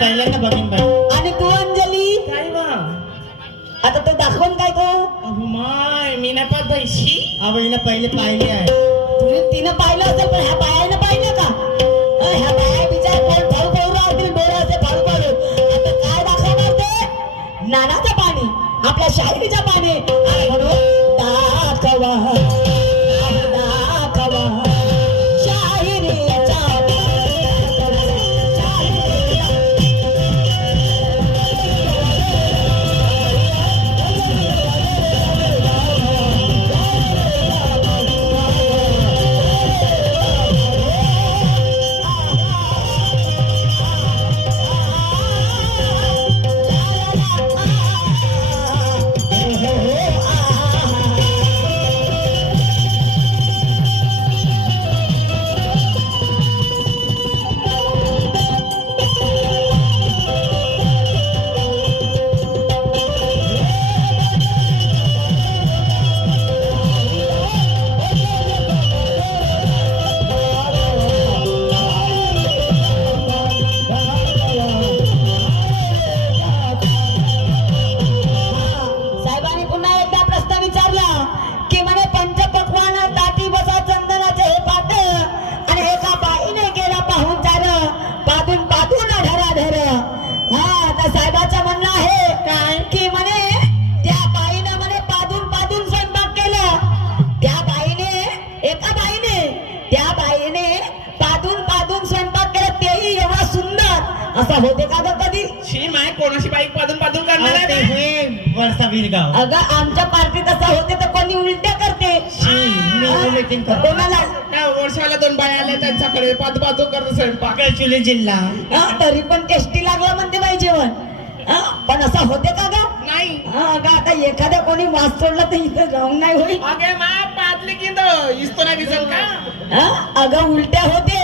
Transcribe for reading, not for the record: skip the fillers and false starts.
पहिल्यांदा बघीन बाई. आणि तू अंजली काय बा आता तो दाखवून काय तो अहो माय मी नाही पाहत पैशी अहो हिला पहिले पाहिली आहे. तुझे तिनं पाहिलं असेल पण ह्या बायानं पाहिलं का ह्या बाया बिचार कोण फारू फारू राहतील डोळे असे फारू फारू आता काय दाखवणार ते नानाचं पाणी आपल्या शाहिरीचं पाणी आणि म्हणून दाखवा दाखवा शाहिरीचा साहेबांनी पुन्हा एकदा प्रश्न विचारला की म्हणे पंचपक्वान ताटी बसा चंदनाचे हे पाट आणि एका बाईने गेला पाहुणचार पादून पादून धराधर हा तर साहेबाचं म्हणणं आहे काय की म्हणे त्या बाईनं म्हणे पादून पादून स्वयंपाक केला त्या बाईने पादून पादून स्वयंपाक केला तेही एवढा सुंदर असा होते का ग कधी शी माय कोणाशी बाईक पादून पादून करणार अहो, ते आहे बा? हे वरचा वीरगाव. अगं आमच्या पार्टीत असं होते तर कोणी उलट्या करते मी meeting करतो. कोणाला त्या वर्षाला 2 बाया आल्या त्यांच्याकडे पादू पादू करत स्वयंपाक कळचुली जिल्हा. तरी पण टेस्टी लागलं म्हणते बाई जेवण पण असं होते का ग नाही अगं आता एखाद्या कोणी वास सोडला तर इथं जाऊन नाही होईल अगे मा पादली की इस्तो नाही दिसल का अगं उलट्या होते